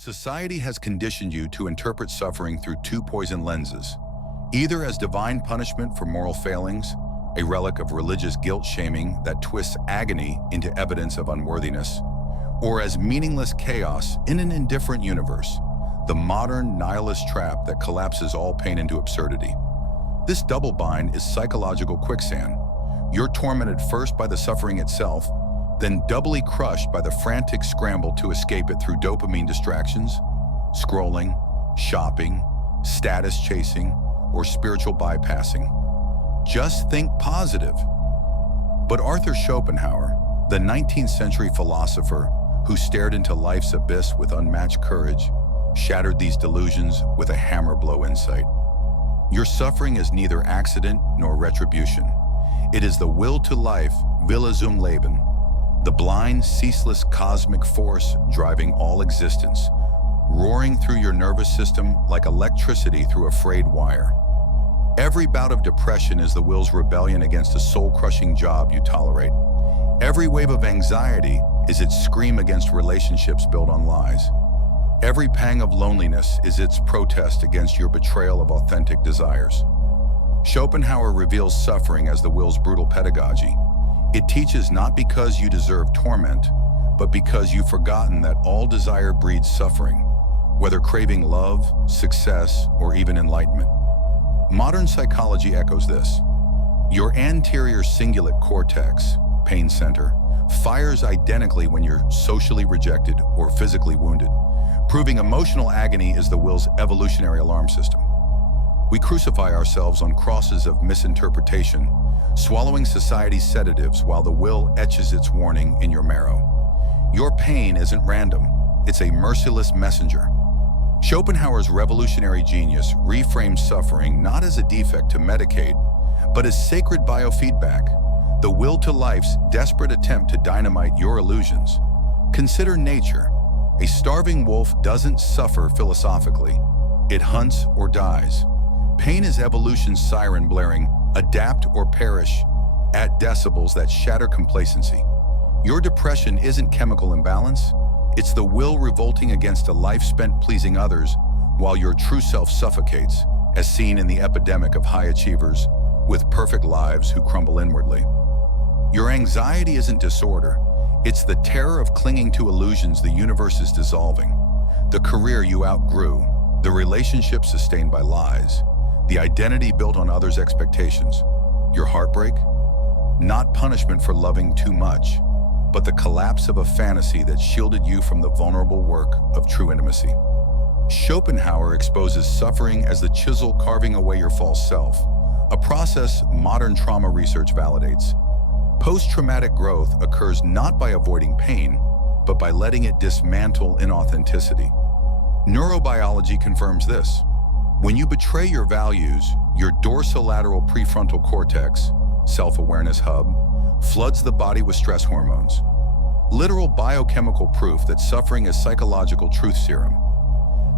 Society has conditioned you to interpret suffering through two poison lenses, either as divine punishment for moral failings, a relic of religious guilt-shaming that twists agony into evidence of unworthiness, or as meaningless chaos in an indifferent universe, the modern nihilist trap that collapses all pain into absurdity. This double bind is psychological quicksand. You're tormented first by the suffering itself, then doubly crushed by the frantic scramble to escape it through dopamine distractions, scrolling, shopping, status chasing, or spiritual bypassing. Just think positive. But Arthur Schopenhauer, the 19th century philosopher who stared into life's abyss with unmatched courage, shattered these delusions with a hammer blow insight. Your suffering is neither accident nor retribution. It is the will to life, Wille zum Leben, the blind, ceaseless cosmic force driving all existence, roaring through your nervous system like electricity through a frayed wire. Every bout of depression is the will's rebellion against a soul-crushing job you tolerate. Every wave of anxiety is its scream against relationships built on lies. Every pang of loneliness is its protest against your betrayal of authentic desires. Schopenhauer reveals suffering as the will's brutal pedagogy. It teaches not because you deserve torment, but because you've forgotten that all desire breeds suffering, whether craving love, success, or even enlightenment. Modern psychology echoes this. Your anterior cingulate cortex, pain center, fires identically when you're socially rejected or physically wounded, proving emotional agony is the will's evolutionary alarm system. We crucify ourselves on crosses of misinterpretation, swallowing society's sedatives while the will etches its warning in your marrow. Your pain isn't random, it's a merciless messenger. Schopenhauer's revolutionary genius reframes suffering not as a defect to medicate, but as sacred biofeedback, the will to life's desperate attempt to dynamite your illusions. Consider nature. A starving wolf doesn't suffer philosophically. It hunts or dies. Pain is evolution's siren blaring, adapt or perish, at decibels that shatter complacency. Your depression isn't chemical imbalance. It's the will revolting against a life spent pleasing others while your true self suffocates, as seen in the epidemic of high achievers with perfect lives who crumble inwardly. Your anxiety isn't disorder. It's the terror of clinging to illusions the universe is dissolving. The career you outgrew, the relationship sustained by lies, the identity built on others' expectations. Your heartbreak? Not punishment for loving too much, but the collapse of a fantasy that shielded you from the vulnerable work of true intimacy. Schopenhauer exposes suffering as the chisel carving away your false self, a process modern trauma research validates. Post-traumatic growth occurs not by avoiding pain, but by letting it dismantle inauthenticity. Neurobiology confirms this. When you betray your values, your dorsolateral prefrontal cortex, self-awareness hub, floods the body with stress hormones. Literal biochemical proof that suffering is psychological truth serum.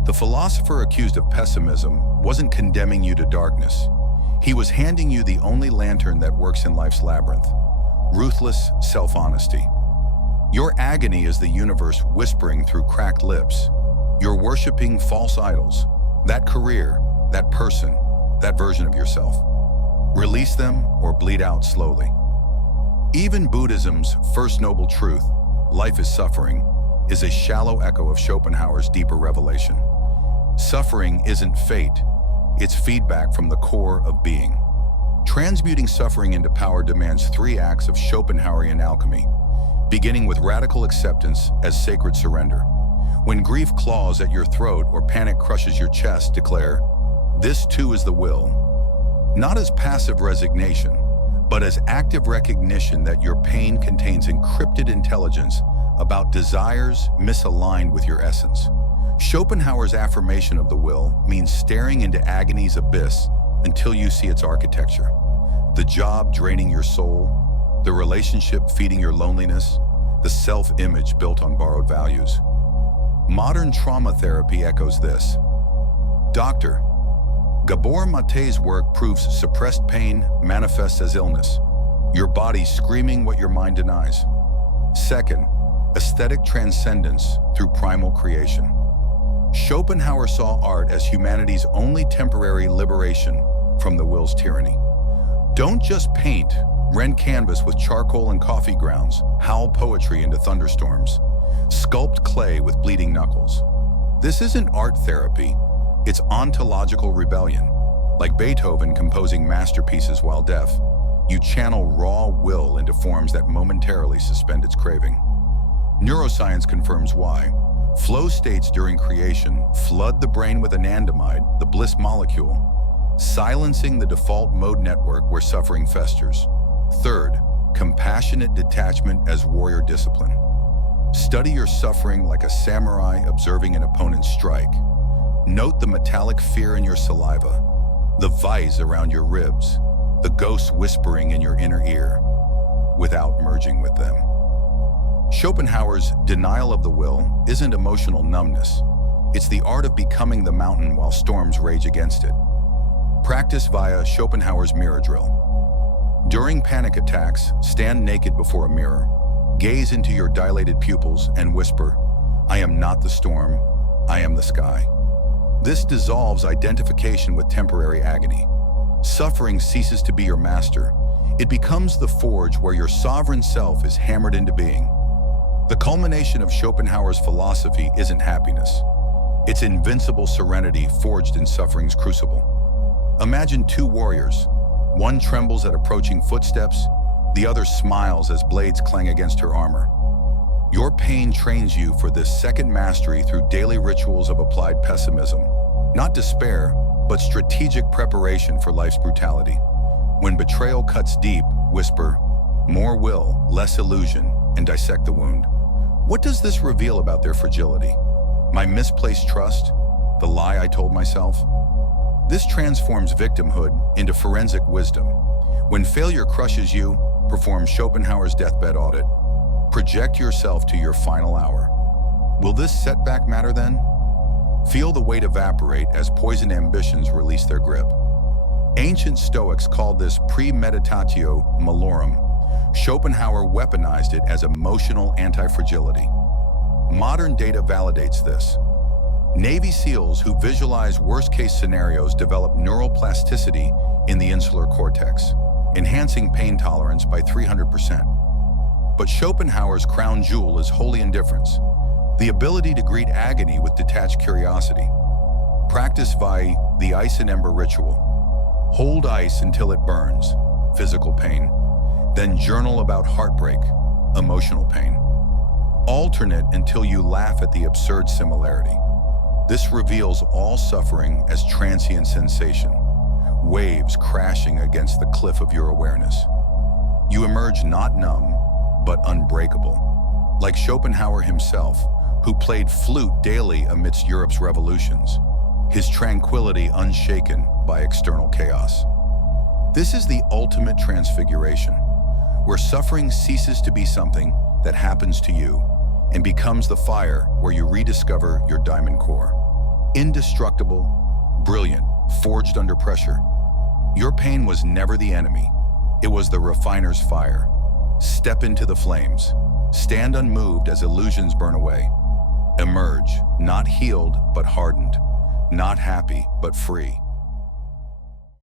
The philosopher accused of pessimism wasn't condemning you to darkness. He was handing you the only lantern that works in life's labyrinth. Ruthless self-honesty. Your agony is the universe whispering through cracked lips. You're worshiping false idols. That career, that person, that version of yourself. Release them or bleed out slowly. Even Buddhism's first noble truth, life is suffering, is a shallow echo of Schopenhauer's deeper revelation. Suffering isn't fate, it's feedback from the core of being. Transmuting suffering into power demands 3 acts of Schopenhauerian alchemy, beginning with radical acceptance as sacred surrender. When grief claws at your throat or panic crushes your chest, declare, "This too is the will." Not as passive resignation, but as active recognition that your pain contains encrypted intelligence about desires misaligned with your essence. Schopenhauer's affirmation of the will means staring into agony's abyss until you see its architecture. The job draining your soul, the relationship feeding your loneliness, the self-image built on borrowed values. Modern trauma therapy echoes this. Dr. Gabor Mate's work proves suppressed pain manifests as illness, your body screaming what your mind denies. Second, aesthetic transcendence through primal creation. Schopenhauer saw art as humanity's only temporary liberation from the will's tyranny. Don't just paint, rend canvas with charcoal and coffee grounds, howl poetry into thunderstorms, sculpt clay with bleeding knuckles. This isn't art therapy, it's ontological rebellion. Like Beethoven composing masterpieces while deaf, you channel raw will into forms that momentarily suspend its craving. Neuroscience confirms why. Flow states during creation flood the brain with anandamide, the bliss molecule, silencing the default mode network where suffering festers. Third, compassionate detachment as warrior discipline. Study your suffering like a samurai observing an opponent's strike. Note the metallic fear in your saliva, the vise around your ribs, the ghosts whispering in your inner ear, without merging with them. Schopenhauer's denial of the will isn't emotional numbness. It's the art of becoming the mountain while storms rage against it. Practice via Schopenhauer's mirror drill. During panic attacks, stand naked before a mirror, gaze into your dilated pupils and whisper, "I am not the storm, I am the sky." This dissolves identification with temporary agony. Suffering ceases to be your master. It becomes the forge where your sovereign self is hammered into being. The culmination of Schopenhauer's philosophy isn't happiness. It's invincible serenity forged in suffering's crucible. Imagine two warriors. One trembles at approaching footsteps, the other smiles as blades clang against her armor. Your pain trains you for this second mastery through daily rituals of applied pessimism. Not despair, but strategic preparation for life's brutality. When betrayal cuts deep, whisper, "More will, less illusion," and dissect the wound. What does this reveal about their fragility? My misplaced trust? The lie I told myself? This transforms victimhood into forensic wisdom. When failure crushes you, perform Schopenhauer's deathbed audit. Project yourself to your final hour. Will this setback matter then? Feel the weight evaporate as poisoned ambitions release their grip. Ancient Stoics called this premeditatio malorum. Schopenhauer weaponized it as emotional anti-fragility. Modern data validates this. Navy SEALs who visualize worst-case scenarios develop neural plasticity in the insular cortex, enhancing pain tolerance by 300%. But Schopenhauer's crown jewel is holy indifference, the ability to greet agony with detached curiosity. Practice via the ice and ember ritual. Hold ice until it burns, physical pain. Then journal about heartbreak, emotional pain. Alternate until you laugh at the absurd similarity. This reveals all suffering as transient sensation, waves crashing against the cliff of your awareness. You emerge not numb, but unbreakable. Like Schopenhauer himself, who played flute daily amidst Europe's revolutions, his tranquility unshaken by external chaos. This is the ultimate transfiguration, where suffering ceases to be something that happens to you and becomes the fire where you rediscover your diamond core. Indestructible, brilliant, forged under pressure. Your pain was never the enemy. It was the refiner's fire. Step into the flames. Stand unmoved as illusions burn away. Emerge, not healed, but hardened. Not happy, but free.